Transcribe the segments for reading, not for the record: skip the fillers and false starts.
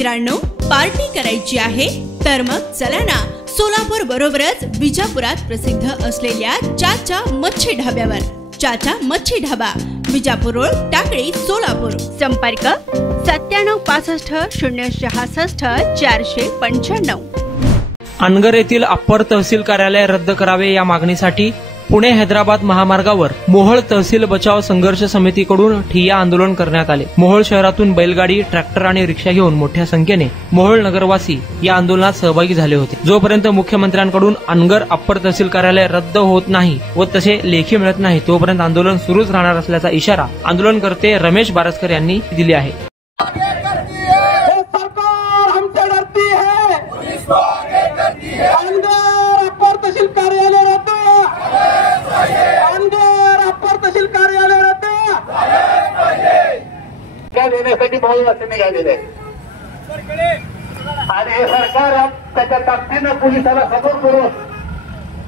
मित्रांनो, पार्टी करायची आहे तर मग चला ना, सोलापूर बरोबरच विजापुरात प्रसिद्ध असलेल्या चाचा मच्छी ढाब्यावर। चाचा मच्छी ढाबा, विजापूर रोड, टाकळी, सोलापूर। संपर्क 9765 066 495। अनगर येथील अप्पर तहसील कार्यालय रद्द करावे या मागणीसाठी पुणे हैदराबाद महामार्गावर मोहोळ तहसील बचाव संघर्ष समितीकडून ठिय्या आंदोलन करण्यात आले। मोहोळ शहरातून बैलगाडी, ट्रॅक्टर आणि रिक्षा घेऊन मोठ्या संख्येने मोहोळ नगरवासी या आंदोलनात सहभागी झाले होते। जोपर्यंत मुख्यमंत्र्यांकडून अनगर अप्पर तहसील कार्यालय रद्द होत नाही व तसे लेखी मिळत नाही तोपर्यंत आंदोलन सुरूच राहणार असल्याचा इशारा आंदोलनकर्ते रमेश बारसकर यांनी दिले आहे। देण्यासाठी बहुत असे निघालेले आणि हे सरकार त्याच्या ताकदीनं पोलिसाला सपोर्ट करून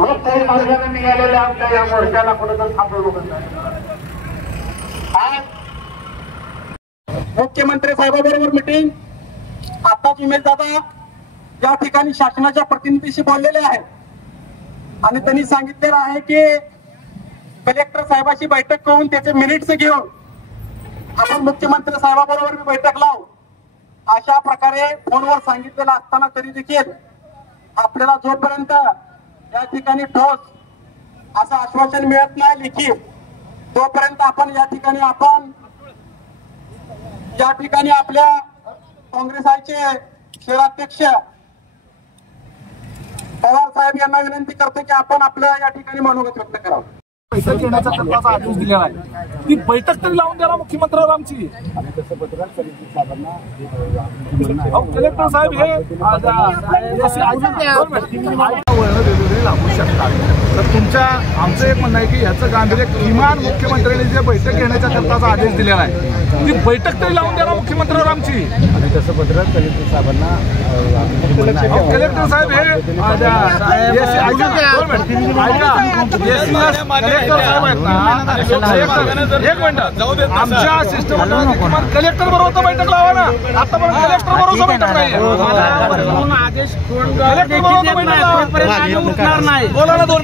लोकशाही मार्गाने निघालेल्या आमच्या या मोर्चाला कुठेतरी थांबवलं। आज मुख्यमंत्री साहेबांबरोबर मीटिंग, आताच उमेश दादा या ठिकाणी शासनाच्या प्रतिनिधीशी बोललेले आहेत आणि त्यांनी सांगितलेलं आहे की कलेक्टर साहेबांची बैठक करून त्याचे मिनिट्स घेऊन आपण मुख्यमंत्री साहेबांबरोबर मी बैठक लावू, अशा प्रकारे फोनवर सांगितलेलं असताना तरी देखील आपल्याला जोपर्यंत या ठिकाणी ठोस असं आश्वासन मिळत नाही लिखित, तोपर्यंत आपण या ठिकाणी आपल्या काँग्रेसचे शहराध्यक्ष पवार साहेब यांना विनंती करतो की आपण आपलं या ठिकाणी मनोगत व्यक्त करावं। बैठक घेण्याचा तत्वाचा आदेश दिलेला आहे, ती बैठक तरी लावून द्याला मुख्यमंत्र्यांवर आमची। कलेक्टर साहेब हे लागू शकतात, तर तुमच्या आमचं एक म्हणणं आहे की ह्याचं गांभीर्य किमान मुख्यमंत्र्यांनी जे बैठक घेण्याच्या तत्वाचा आदेश दिलेला आहे ती बैठक तरी लावून द्याला मुख्यमंत्र्यांवर आमची। तसं पत्र कलेक्टर साहेबांना, कलेक्टर साहेब हे एक मिनिट जाऊ दे, आमच्या सिस्टम कलेक्टर बरोबर बैठक लावा ना। आता पण कलेक्टर बरोबर बैठक नाही, आदेश नाही बोला ना। 2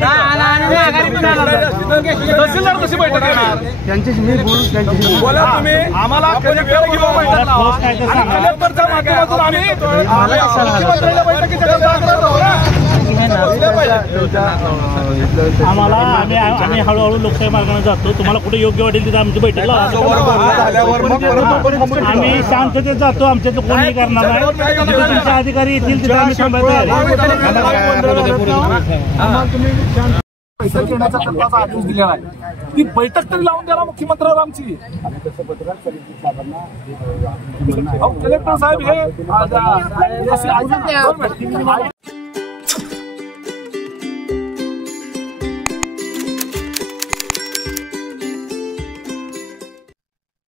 तहसीलदार कशी बैठक घेणार त्यांच्याशी मी बोलू, बोला तुम्ही आम्हाला कलेक्टर घेऊन बैठक लावा आणि कलेक्टरच्या माध्यमातून आम्ही बैठकीच्या आम्हाला आम्ही हळूहळू लोकशाही मार्गाने जातो, तुम्हाला कुठे योग्य वाटेल तिथे आमची बैठक लावा। आम्ही शांततेत जातो, आमच्या तो कोणी करणार नाही, तुमचे अधिकारी येतील तिथे आम्ही बैठक घेण्याचा तत्वाचा आदेश दिलेला आहे, ती बैठक तरी लावून द्याला मुख्यमंत्र्यांवर आमची। कलेक्टर साहेब हे